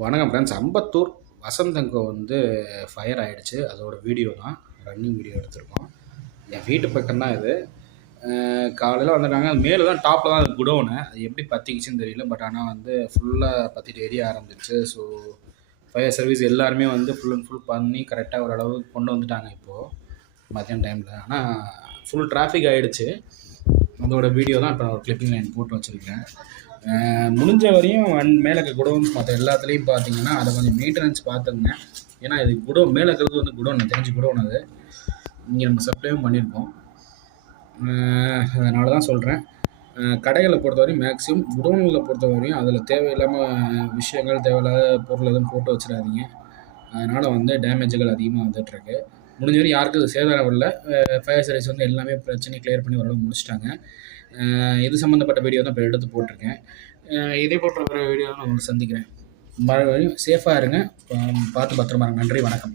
வணக்கம் ஃப்ரெண்ட்ஸ். அம்பத்தூர் வசந்தங்கோ வந்து ஃபயர் ஆகிடுச்சு. அதோட வீடியோ தான், ரன்னிங் வீடியோ எடுத்திருக்கோம். என் வீட்டு பக்கம் தான் இது. காலையில் வந்துட்டாங்க. மேலே தான் டாப்பில் தான் குடோனு. அது எப்படி பற்றிக்கிச்சுன்னு தெரியல. பட் ஆனால் வந்து ஃபுல்லாக பற்றிட்டு எரிய ஆரம்பிச்சிச்சு. ஸோ ஃபயர் சர்வீஸ் எல்லாருமே வந்து ஃபுல் அண்ட் ஃபுல் பண்ணி கரெக்டாக ஓரளவு கொண்டு வந்துட்டாங்க இப்போது மதியான டைமில். ஆனால் ஃபுல் டிராஃபிக் ஆகிடுச்சு. அதோட வீடியோ தான் இப்போ நான் ஒரு கிளிப்பிங் லைன் போட்டு வச்சுருக்கேன். முடிஞ்ச வரையும் மேலே இருக்க குடோன்ஸ் மற்ற எல்லாத்துலேயும் பார்த்தீங்கன்னா அதை கொஞ்சம் மெயின்டெனன்ஸ் பார்த்துங்க. ஏன்னா இது குடோன் மேலே இருக்கிறது வந்து குடோன் தெரிஞ்சு குடோன் அது இங்கே நம்ம சப்ளையும் பண்ணியிருக்கோம். அதனால தான் சொல்கிறேன். கடைகளை பொறுத்தவரையும் மேக்ஸிமம் குடோன்களை பொறுத்தவரையும் அதில் தேவையில்லாமல் விஷயங்கள் தேவையில்லாத பொருள் எதுவும் போட்டு வச்சிடாதீங்க. அதனால் வந்து டேமேஜுகள் அதிகமாக வந்துட்டுருக்கு. முடிஞ்ச வரையும் யாருக்கும் இது சேதாரம் இல்லை. ஃபயர் சர்வீஸ் வந்து எல்லாமே பிரச்சனையை கிளியர் பண்ணி ஓரளவு முடிச்சிட்டாங்க. இது சம்மந்தப்பட்ட வீடியோ தான் இப்போ எடுத்து போட்டிருக்கேன். இதே போன்ற வீடியோ நான் உங்களுக்கு சந்திக்கிறேன். மறுபடியும் சேஃபாக இருங்க, பார்த்து பத்திரமா இருங்க. நன்றி, வணக்கம்.